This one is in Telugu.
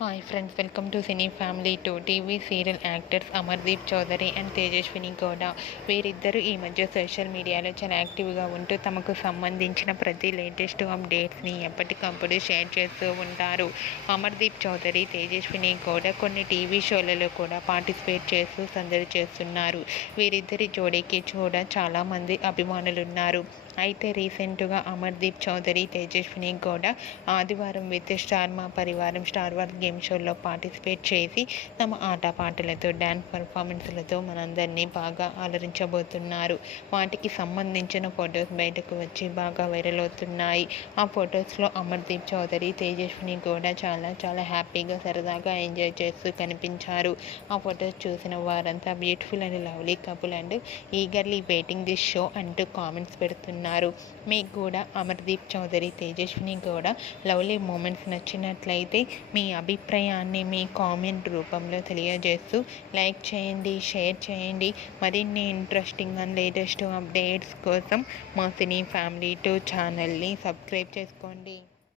Hi friends, welcome to cine family. TV serial actors Amardeep Chowdary and Tejaswini Gowda వీరిద్దరూ ఈ మధ్య సోషల్ మీడియాలో చాలా యాక్టివ్గా ఉంటూ తమకు సంబంధించిన ప్రతి లేటెస్ట్ అప్డేట్స్ని ఎప్పటికప్పుడు షేర్ చేస్తూ ఉంటారు. అమర్దీప్ చౌదరి, తేజస్విని గౌడ కొన్ని టీవీ షోలలో కూడా పార్టిసిపేట్ చేస్తూ సందడి చేస్తున్నారు. వీరిద్దరి జోడీకి చాలామంది అభిమానులున్నారు. అయితే రీసెంట్గా అమర్దీప్ చౌదరి, తేజస్విని గౌడ ఆదివారం విత్ స్టార్ మా పరివారం స్టార్ వార్ గేమ్ షోలో పార్టిసిపేట్ చేసి తమ ఆటపాటలతో డ్యాన్స్ పర్ఫార్మెన్స్లతో మనందరినీ బాగా అలరించబోతున్నారు. వాటికి సంబంధించిన ఫొటోస్ బయటకు వచ్చి బాగా వైరల్ అవుతున్నాయి. ఆ ఫొటోస్లో అమర్దీప్ చౌదరి, తేజస్విని గౌడ చాలా హ్యాపీగా సరదాగా ఎంజాయ్ చేస్తూ కనిపించారు. ఆ ఫొటోస్ చూసిన వారంతా beautiful and lovely couple and eagerly waiting this show అంటూ కామెంట్స్ పెడుతున్నారు. మీకు కూడా అమర్దీప్ చౌదరి, తేజస్విని గౌడ లవ్లీ మూమెంట్స్ నచ్చినట్లయితే మీ అభిప్రాయాన్ని మీ కామెంట్ రూపంలో తెలియజేస్తూ లైక్ చేయండి, షేర్ చేయండి. మరిన్ని ఇంట్రెస్టింగ్ అండ్ లేటెస్ట్ అప్డేట్స్ కోసం మా సినీ ఫ్యామిలీ 2 ఛానల్ని సబ్స్క్రైబ్ చేసుకోండి.